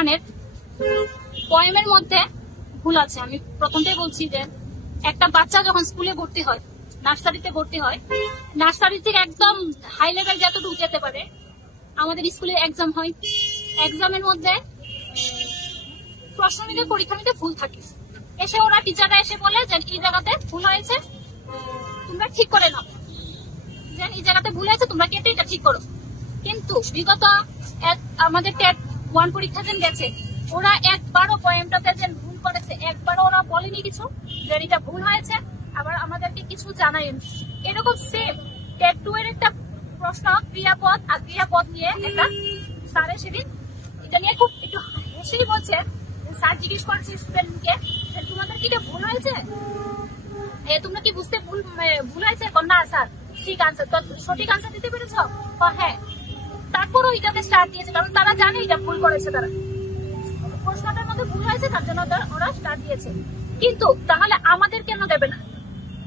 1 এর পয়েমের মধ্যে ভুল আছে। আমি প্রথমটাই বলছি যে একটা বাচ্চা যখন স্কুলে ভর্তি হয়, নার্সারিতে ভর্তি হয়, নার্সারি থেকে একদম হাই লেভেল যতটুকু যেতে পারে, আমাদের স্কুলে এক্সাম হয়। এক্সামের মধ্যে প্রশ্ন নিতে, পরীক্ষা নিতে ভুল থাকে। এসে ওরা টিচাররা এসে বলে যে এই জায়গাতে ভুল হয়েছে, তোমরা ঠিক করে নাও, যে এই জায়গাতে ভুল হয়েছে তোমরা কেটে এটা ঠিক করো। কিন্তু বিগত আমাদের টেট 1 পরীক্ষা যেন গেছে, ওরা একবারও পয়েন্টটাতে যে ভুল করেছে, একবারও ওরা বলেনি কিছু যে এটা ভুল হয়েছে, আবার আমাদেরকে কিছু জানায়নি। এরকম সেম টেট 2 এর একটা প্রশ্ন ক্রিয়াপদ আর ক্রিয়াপদ নিয়ে একটা স্যারের সেদিন এটা নিয়ে খুব একটু হেসেই বলছে, স্যার জিজ্ঞেস করছে স্টুডেন্টকে তোমাদের কি এটা ভুল হয়েছে, তোমরা কি বুঝতে ভুল হয়েছে? না স্যার, ঠিক আনসার, সঠিক আনসার দিতে পেরেছ? হ্যাঁ। তারপরও এটাতে স্টার দিয়েছে, কারণ তারা জানে এটা ভুল করেছে, তারা প্রশ্নটার মধ্যে ভুল হয়েছে, তার জন্য ওরা স্টার দিয়েছে। কিন্তু তাহলে আমাদের কেন দেবে না?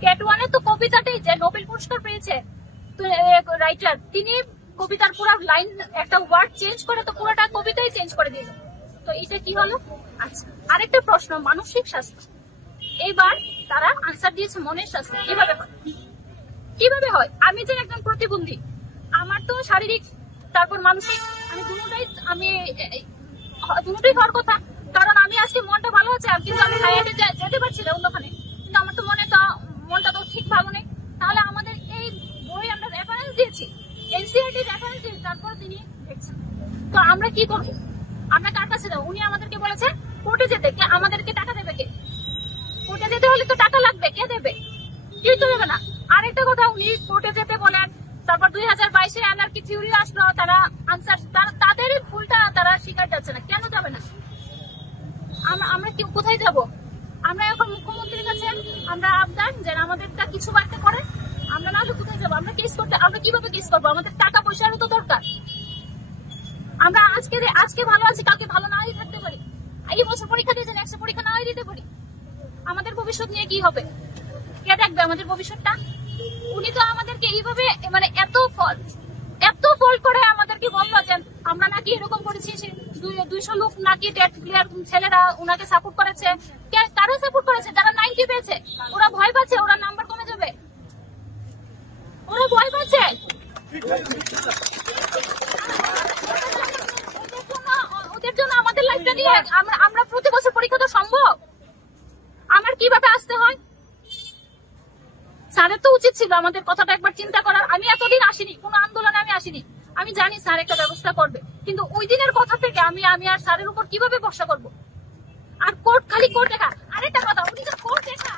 টেট 1 এর তো কবিতাতেই যে নোবেল পুরস্কার পেয়েছে রাইটার, তিনি কবিতার পুরো লাইন একটা ওয়ার্ড চেঞ্জ করে তো পুরোটা কবিতাই চেঞ্জ করে দিল। তো এটা কি হলো? আচ্ছা, আরেকটা প্রশ্ন, মানসিক স্বাস্থ্য। এইবার তারা আনসার দিয়েছে মনের স্বাস্থ্য। কিভাবে হয়? কিভাবে হয়? আমি যে একজন প্রতিবন্ধী, আমার তো শারীরিক তারপর মানসিক, আমি দুটোই হওয়ার কথা। কারণ আমি আজকে মনটা ভালো আছে, কিন্তু আমি হাইয়াতে যেতে পারছি না অন্যখানে, কিন্তু আমার তো মনটা তো ঠিক ভালো নেই। তাহলে আমাদের এই বই আমরা রেফারেন্স দিয়েছি, এনসিইআরটি রেফারেন্স দিয়েছি, তারপর তিনি দেখছেন। তো আমরা কি করবো? আমরা কার কাছে যাবো? উনি আমাদেরকে বলেছে কোর্টে যেতে, আমাদেরকে টাকা দেবে কে? কোর্টে যেতে হলে তো টাকা লাগবে, কে দেবে? কেউ তো দেবে না। আরেকটা কথা, উনি কোর্টে যেতে বলেন, তারপর 2022-এ এনআরকি থিওরি আসলো, তারা আনসার, তাদের ভুলটা তারা স্বীকার যাচ্ছে না, কেন যাবে না? আমরা কি কোথায় যাব? আমরা এখন মুখ্যমন্ত্রীর কাছে আমরা আবদার যে আমাদেরটা কিছু বাড়তে করে, আমরা না হলে কোথায় যাবো? আমরা কিভাবে কেস করবো? আমাদের টাকা পয়সারও তো দরকার। আমরা আজকে ভালো আছি, কালকে ভালো নাই থাকতে পারি। এই বছর পরীক্ষা দিয়েছেন, নেক্সট পরীক্ষা নাই দিতে পারি। আমাদের ভবিষ্যৎ নিয়ে কি হবে? কে দেখবে আমাদের ভবিষ্যৎটা? উনি তো আমাদেরকে এইভাবে এত ফল্ট করে আমাদেরকে বললো যে আমরা নাকি এরকম করেছি, 200 লোক নাকি টেট ক্লিয়ার ছেলেরা ওনাকে সাপোর্ট করেছে। কারা সাপোর্ট করেছে? যারা 90 পেয়েছে, ওরা ভয় পাচ্ছে, ওরা নাম্বার কমে যাবে, ওরা ভয় পাচ্ছে। ওদের জন্য আমাদের লাইফটা নিয়ে আমরা প্রতি বছর পরীক্ষা তো সম্ভব? আমার কিভাবে আসতে হয়? স্যারের তো উচিত ছিল আমাদের কথাটা একবার চিন্তা করার। আমি এতদিন আসিনি, কোন আন্দোলনে আমি আসিনি, আমি জানি স্যার একটা ব্যবস্থা করবে, কিন্তু ওই দিনের কথা থেকে আমি আর স্যারের উপর কিভাবে ভরসা করবো? আর খালি কোর্ট লেখা। আরেকটা কথা, উনি যে কোর্ট লেখা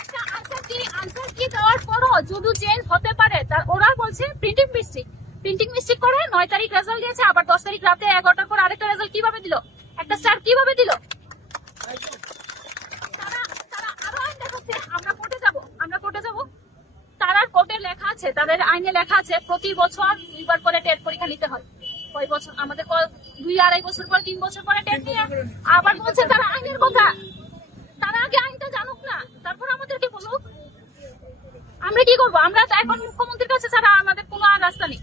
একটা আনসার কি দেওয়ার পরও যদি চেঞ্জ হতে পারে, তার ওরা বলছে প্রিন্টিং মিস্টেক করে 9 তারিখ রেজাল্ট দিয়েছে, আবার 10 তারিখ রাতে 11টার পর আরেকটা রেজাল্ট কিভাবে দিল? একটা স্টার কিভাবে দিল? তারা আরো আইন দেখাচ্ছে, আমরা কোর্টে যাব। তারা কোর্টে লেখা আছে, তাদের আইনে লেখা আছে প্রতি বছর 2বার করে টেট পরীক্ষা নিতে হয়। কয় বছর? আমাদের 2-2.5 বছর পরে, 3 বছর পরে টেট নিয়ে আবার বলছে তারা আইনের কথা। তারা আগে আইনটা জানুক না, তারপর আমাদেরকে বলুক। আমরা কি করবো? আমরা তো এখন মুখ্যমন্ত্রীর কাছে ছাড়া আমাদের কোনো আর রাস্তা নেই।